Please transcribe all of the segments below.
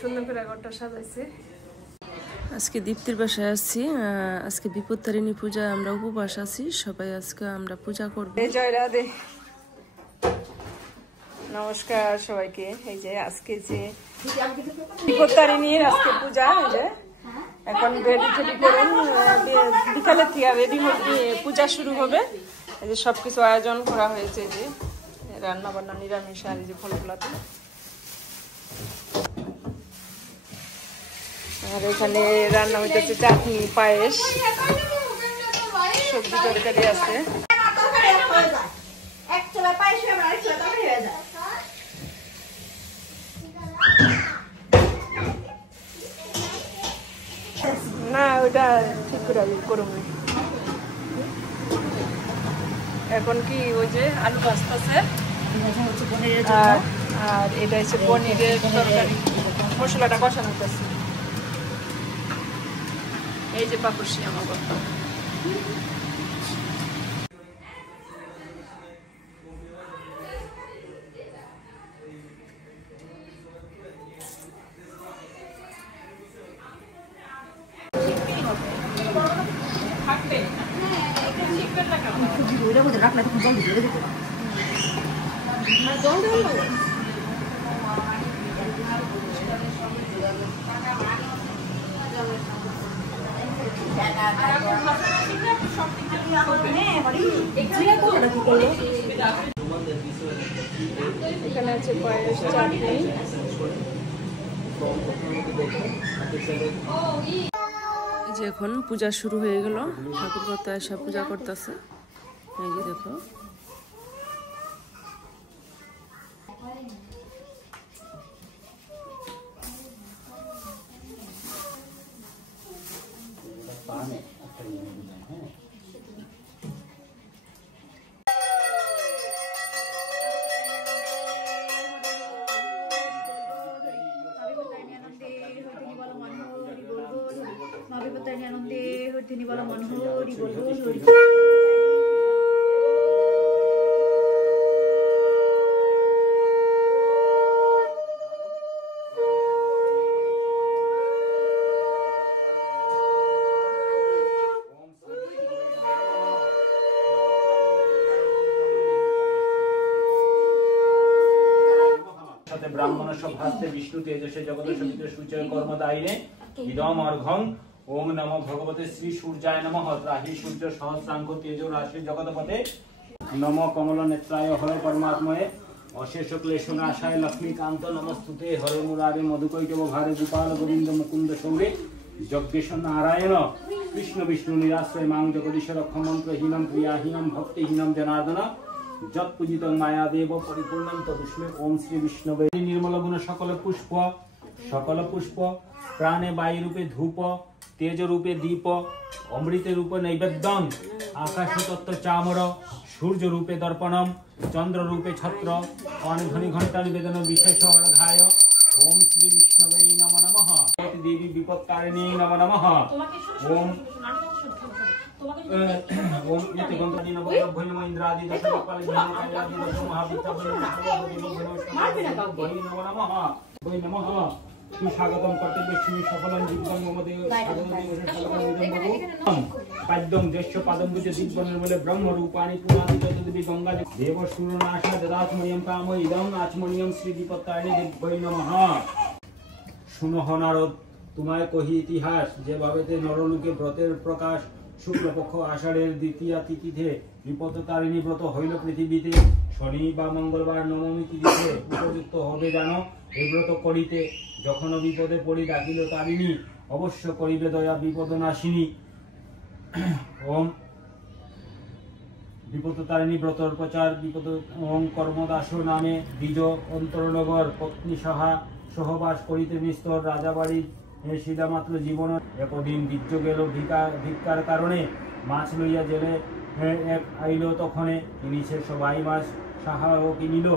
সুন্দর করে ঘরটা সাজাইছে। আজকে দীপ্তির বাসায় আসছি। আজকে বিপত্তারিণী পূজা, আমরা উপবাস আছি সবাই। আজকে আমরা পূজা করব। জয় রাধে, নমস্কার সবাইকে। এই যে আজকে যে বিপত্তারিণীর আজকে পূজা, এই যে এখন রেডি টেডি করেন, বিকালের থেকে রেডি পূজা শুরু হবে। এই যে সবকিছু আয়োজন করা হয়েছে, যে রান্না বান্না নিরামিষ আর এই যে ফলগুলাতে। আর এখানে রান্না হইতেছে চাটনি, পায়েস, সবজি তরকারি আছে। না ওটা ঠিক করে করুন। এখন কি ওই যে আলু ভাজতেছে, আর এটা হচ্ছে পনিরের তরকারি, মশলাটা কষানো হইতেছে। এই যে পাপড়শি আমার কথা। এখানে আছে পায়েস, চাটনি। যে এখন পূজা শুরু হয়ে গেল, ঠাকুর কর্তা এসে পূজা করতেছে। এই যে দেখো, আনন্দে হরিধিনী বল মন হরি বল হরি। ब्राह्मण सभास्ते विष्णु तेजसे जगत सवित्र सूचय कर्म दायिने इदम अर्घं ओम नमो भगवते श्री सूर्याय नमः त्राहि सूर्य सहस्रांग तेजो राशि जगतपते नमो कमल नेत्राय हर परमात्मये अशेष क्लेश नाशाय लक्ष्मीकांत नमस्तुते हरे मुरारे मधुकैटव भारे गोपाल गोविंद मुकुंद शौरे जगदीश नारायण कृष्ण विष्णु निराश्रय मां जगदीश रक्ष मंत्रहीनम प्रियाहीनम भक्तिहीनम जनार्दन जत्पूजित मायादेव परिपूर्णं तदुष्मे ओम श्री विष्णवे निर्मल गुण सकल पुष्प प्राणे वायु रूपे धूप तेज रूपे दीप अमृत रूप नैवेद्यम आकाश तत्व चामर सूर्य रूपे दर्पणम चंद्र रूपे छत्र अनध्वनि घंटा निवेदन विशेष अर्घाय ओम श्री विष्णवे नमो नमः देवी विपत्तारिणी नमो नमः ओम ओम यति गंधनि नमो नमः इंद्रादि दशपाल ज्ञानादि दश महाविद्यालय नमो नमः वै नमः सुस्वागतम कर्तव्य श्री सफलं जीवनं मम देव स्वागतम पाद्यं देश्य पादं बुद्धि दिव्य निर्मले ब्रह्म रूपाणि पुराणि तद्देवी गंगा देव सूर्यनाशा ददात्मयं काम इदं आचमनियं श्री विपत्तारिणी देव्यै नमः। শুনহ নারদ, তোমায় কহি ইতিহাস, যেভাবেতে নরলোকে ব্রতের প্রকাশ শুক্লপক্ষ আষাঢ়ের দ্বিতীয়া তিথিতে বিপত্তারিণী ব্রত হইল পৃথিবীতে শনি বা মঙ্গলবার নবমী তিথিতে উপযুক্ত হবে জানো এই ব্রত করিতে। যখন বিপদে পড়ি ডাকিল তারিণী, অবশ্য করিবে দয়া বিপদ নাশিনী। ওম বিপত্তারিণী ব্রতর প্রচার বিপদ ওম কর্মদাস নামে দ্বিজ অন্তরনগর পত্নী সহা সহবাস করিতে নিস্তর রাজাবাড়ি সিধা মাত্র জীবন। একদিন দিজ্য গেল ভিক্ষার কারণে মাছ লইয়া জেলে এক আইল তখনে তিনি সে সবাই মাছ সাহাও কিনিল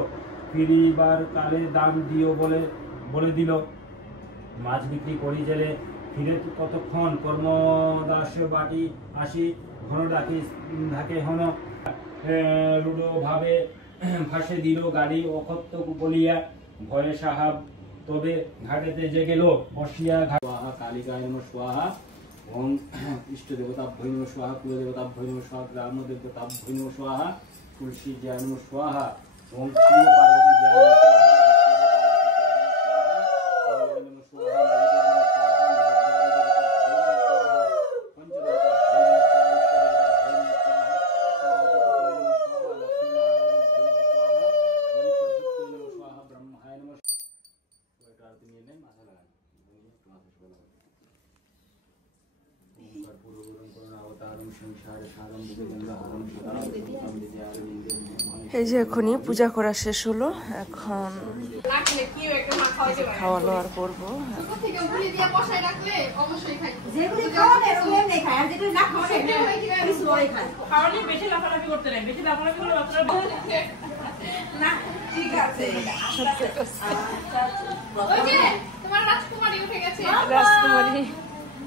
ফিরিবার কালে দাম দিও বলে দিল। মাছ বিক্রি করি জেলে ফিরে কতক্ষণ কর্মদাস বাটি আসি ঘন ঢাকে হন রূঢ় ভাবে ফাঁসে দিল গাড়ি অকথ্য বলিয়া ভয়ে সাহাব তবে ঘাটেতে যে গেল বসিয়া স্বাহা কালিকায় নমঃ স্বাহা ওং ইষ্ট দেবতাভ্যৈ নমঃ স্বাহা কুলদেবতাভ্যৈ নমঃ স্বাহা গ্রাম্য দেবতাভ্যৈ নমঃ স্বাহা তুলসী জ্ঞান নমঃ স্বাহা ওং শিব পার্বতী জ্ঞান নমঃ এই যে এখনই পূজা করা শেষ হলো, এখন খাওয়া দাওয়া করবো। রাজকুমারী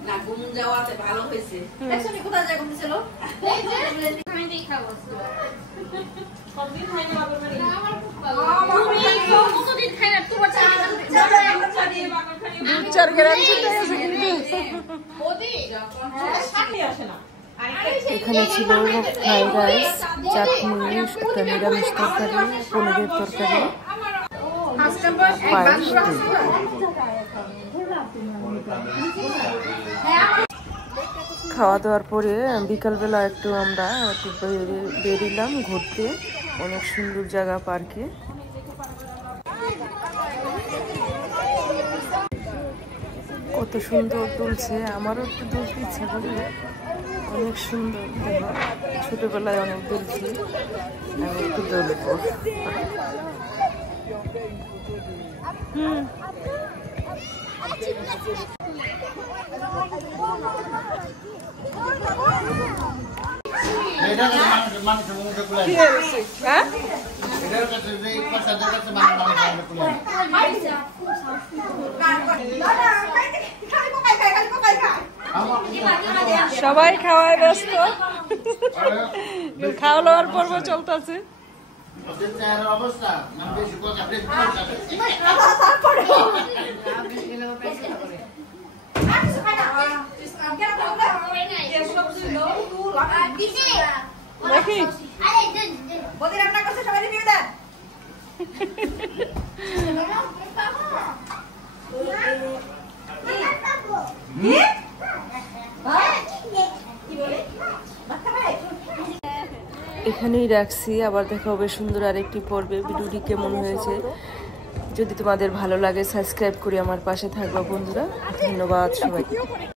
না ঘুম যাওয়াতে ভালো হয়েছে। একসাথে কোথায় যায় ঘুমছিল? এই যে আমি দেখাবো। কতদিন খাই না বাবার বাড়ি? আমার খুব ভালো। আমি কতদিন খাই না তোমার দুধ চার গ্রাম চিন্তা আছে কিন্তু ওদি সাথে আসে না। এখানে ছিল ফ্রাইড রাইস, চাটনি, একটা নিরামিষ তরকারি, পনিরের তরকারি, পায়েস। খাওয়া দাওয়ার পরে বিকালবেলা একটু আমরা বেরিলাম ঘুরতে, অনেক সুন্দর জায়গা পার্কে। কত সুন্দর তুলছে, আমারও একটু তুলতে ইচ্ছা করে, অনেক সুন্দর। ছোটবেলায় অনেক তুলছি, আমি একটু তুলব। সবাই খাওয়ায় ব্যস্ত, খাওয়া দাওয়ার পর্ব চলতেছে। এখানেই রাখছি, আবার দেখা হবে সুন্দর আরেকটি পর্বে। ভিডিওটি কেমন হয়েছে যদি তোমাদের ভালো লাগে সাবস্ক্রাইব করে আমার পাশে থাকবা বন্ধুরা। ধন্যবাদ সবাইকে।